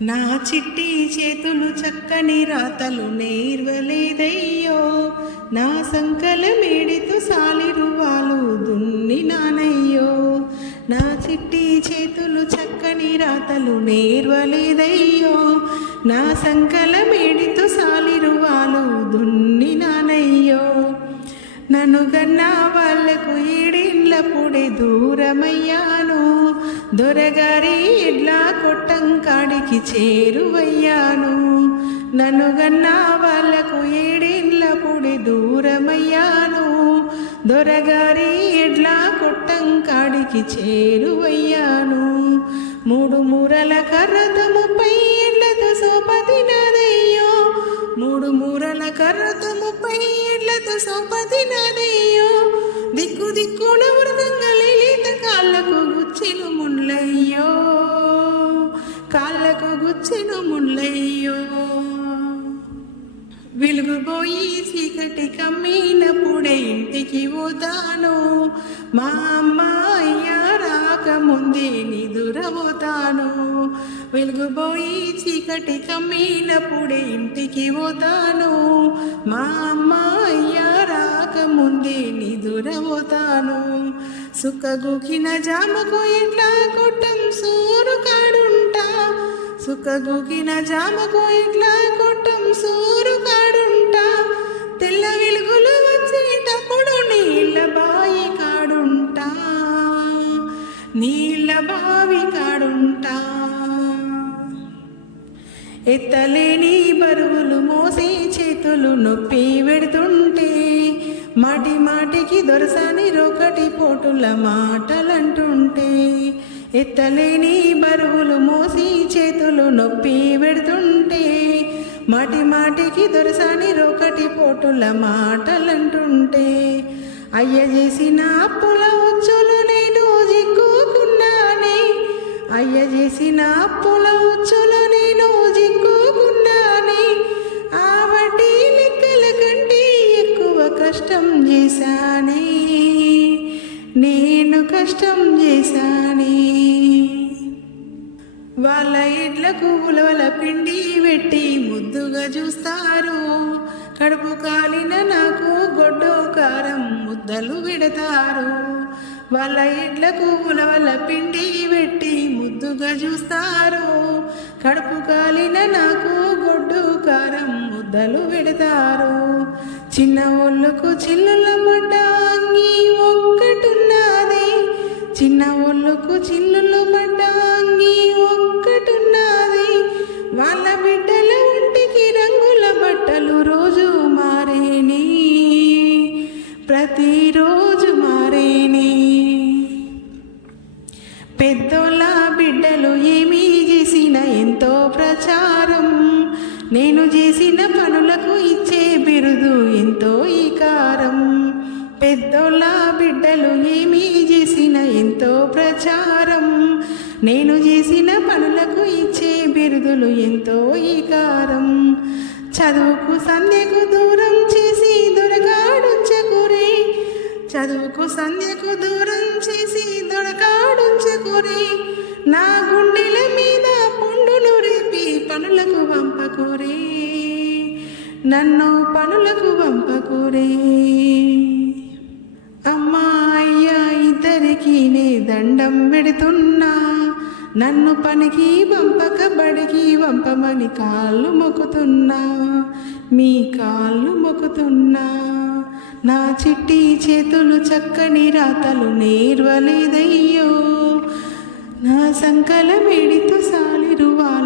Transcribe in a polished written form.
నా చిట్టి చేతులు చక్కని రాతలు నేర్వలేదయ్యో, నా సంకల మేడితో సాలిరువాలు దున్ని నానయ్యో. నా చిట్టి చేతులు చక్కని రాతలు నేర్వలేదయ్యో, నా సంకల మేడితో సాలిరువాలు దున్ని నానయ్యో. నన్ను గన్నా వాళ్లకు ఏడేళ్ళప్పుడే దూరమయ్యాను, దొరగారి ఎడ్లా కొట్టంకాడికి చేరువయ్యాను. నన్ను గన్నా వాళ్లకు ఏడేళ్ళప్పుడే దూరమయ్యాను, దొరగారి ఎడ్లా కొట్టంకాడికి చేరువయ్యాను. మూడు మూరల కర్రతో 30 ఏళ్లతో సోపతి నాదయ్యో, మూడు మూరల కర్రతో 30 ఏళ్లతో సోపతి నాదయ్యో. దిక్కు దిక్కున వృతంగలి లేత కాళ్ళకు గుచ్చెను ముళ్ళయ్యో, కాళ్ళకు గుచ్చెను ముళ్ళయ్యో. వెలుగుపోయి చీకటి కమ్మినప్పుడే ఇంటికి పోతాను, మా అమ్మ అయ్యా రాకముందే నిదురపోతాను. వెలుగుపోయి చీకటి కమ్మినప్పుడే ఇంటికి పోతాను, మా అమ్మ అయ్యా రాకముందే నిదురపోతాను. సుఖగుకిన జామకు ఎట్లా కొట్టం సూరు కాడుంటా, సుఖగుకిన జామకు ఎట్లా కొట్టం సూరు కాడుంటా. తెల్ల వెలుగులు వచ్చేటప్పుడు నీళ్ళ బాయి కాడుంటా, నీళ్ళ బావి కాడుంటా. ఎత్తలేని బరువులు మోసే చేతులు నొప్పి పెడుతుంటే, మాటి మాటికి దొరసాని రొకటి పోటుల మాటలంటుంటే. ఎత్తలేని బరువులు మోసి చేతులు నొప్పి పెడుతుంటే, మాటి మాటికి దొరసాని రొకటి పోటుల మాటలంటుంటే. అయ్య చేసిన అప్పుల ఉచ్చులు నేను జిక్కుకున్నానే, అయ్య చేసిన అప్పుల ఉచ్చులు నేను జిక్కుకున్నానే. ఆ వడ్డీ లెక్కల కంటే ఎక్కువ కష్టం చేశానే, నేను కష్టం చేశానే. వాళ్ళ ఇడ్లకు ఉలవల పిండి పెట్టి ముద్దుగా చూస్తారు, కడుపు కాలిన నాకు గొడ్డు కారం ముద్దలు పెడతారు. వాళ్ళ ఇడ్లకు ఉలవల పిండి పెట్టి ముద్దుగా చూస్తారు, కడుపు కాలిన నాకు గొడ్డు కారం ముద్దలు పెడతారు. చిన్న ఒళ్ళుకు చిల్లుల పడ్డ అంగి ఒక్కటున్నది, చిన్న ఒళ్ళుకు చిల్లులు పడ్డ అంగి ఒక్కటున్నది. వాళ్ళ బిడ్డల ఒంటికి రంగుల బట్టలు రోజు మారేని, ప్రతిరోజు మారేని. పెద్దోళ్ళ బిడ్డలు ఏమీ చేసిన ఎంతో ప్రచారం, నేను చేసిన పనులకు ఇచ్చే బిరుదు ఎంతో ఈకారం. పెద్దోళ్ళ బిడ్డలు ఏమీ చేసిన ఎంతో ప్రచారం, నేను చేసిన పనులకు ఇచ్చే బిరుదులు ఎంతో ఈకారం. చదువుకు సంధ్యకు దూరం చేసి దొరకాడుంచకురే, చదువుకు సంధ్యకు దూరం చేసి దొరకాడుంచకురే. నా గుండెల మీద పుండును రేపి పనులకు పంపకురే, నన్ను పనులకు పంపకురే. అమ్మా అయ్యా ఇద్దరికి నే దండం పెడుతున్నా, నన్ను పనికి పంపక బడికి పంపమని కాళ్ళు మొక్కుతున్నా, మీ కాళ్ళు మొక్కుతున్నా. నా చిట్టి చేతులు చక్కని రాతలు నేర్వలేదయ్యో, నా సంకల మేడితో సాలిరువాలు